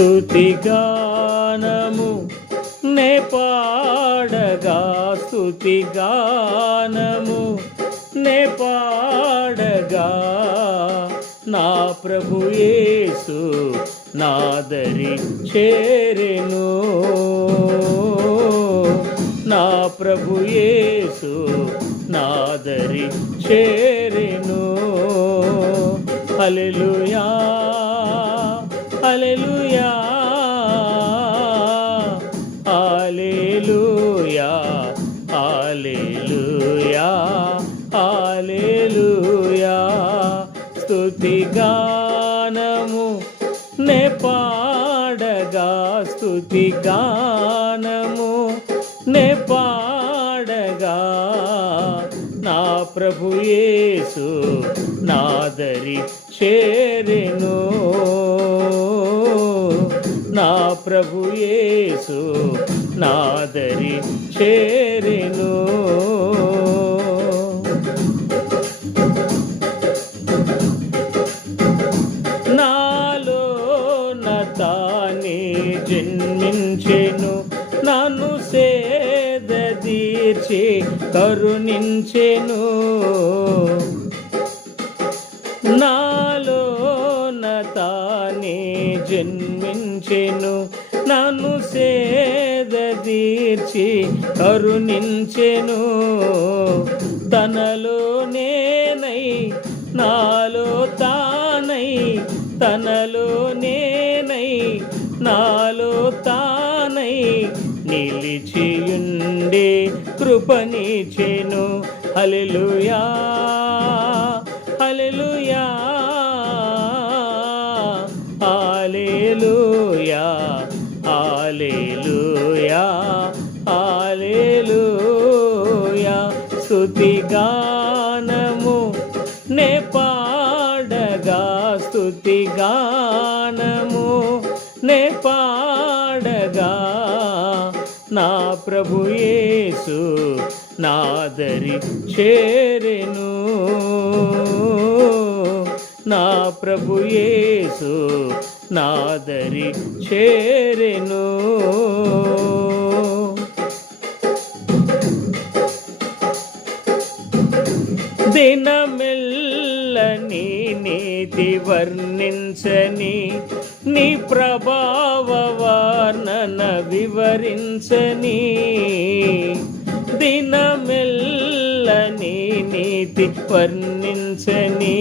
స్తుతిగానము నే పాడగా, స్తుతిగానము నే పాడగా, నా ప్రభు యేసు నాదరి చేరెను, నా ప్రభు యేసు నాదరి చేరెను. హల్లెలూయా హల్లెలూయా హల్లెలూయా హల్లెలూయా హల్లెలూయా. స్తుతిగానము నే పాడగా, స్తుతిగానము నే పాడగా, నా ప్రభు యేసు నాదరి చేరెను, నా ప్రభు యేసు నాదరి చేరెను. నాలో తానే జన్మించెను, నన్ను సేద తీర్చి కరుణించెను. నాలో తానే జన్మించెను, నన్ను సేద తీర్చి కరుణించెను. తనలో నేనై నాలో తానై, తనలో నేనై నాలో తానై నిలిచియుండే కృపనిచ్చెను. హల్లెలూయా హల్లెలూయా హల్లెలూయా హల్లెలూయా హల్లెలూయా. స్తుతిగానము నే పాడగా, స్తుతిగానము నే పాడగా, నా ప్రభు యేసు నాదరి చేరెను, నా ప్రభు యేసు నాదరి చేరెను. దినమెల్ల నీ నీతి వర్ణించని, నీ ప్రభావ వర్ణన వివరించని, దినమెల్ల నీ నీతి వర్ణించని,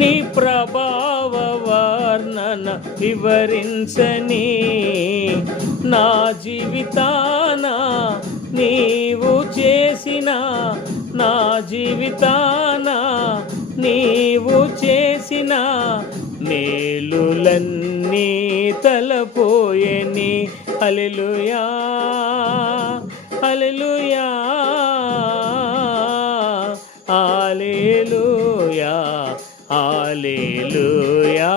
నీ ప్రభావ వర్ణన వివరించని, నా జీవితాన నీవు చేసిన, నా జీవితాన నీవు చేసిన మేలులన్నీ తలపోయెని. హల్లెలూయా హల్లెలూయా హల్లెలూయా హల్లెలూయా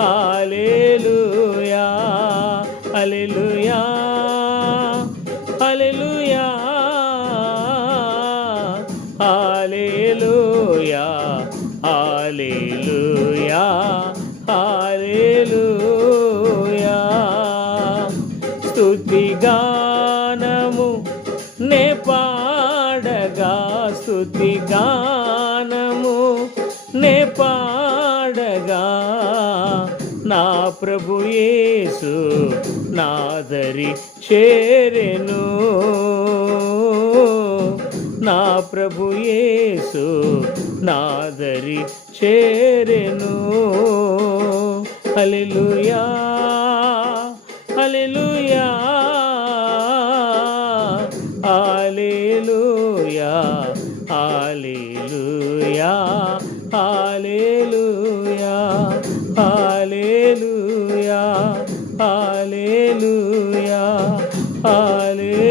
హల్లెలూయా హల్లెలూయా హల్లెలూయా హల్లెలూయా హల్లెలూయా హల్లెలూయా. స్తుతిగానము నే పాడగా, స్తుతిగానము నే పాడగా, నా ప్రభు యేసు నాదరి చేరెను, నా ప్రభు యేసు నాదరి చేరెను. హల్లెలూయా హల్లెలూయా హల్లెలూయా హల్లెలూయా హల్లెలూయా హల్లెలూయా హల్లెలూయా హల్లెలూయా.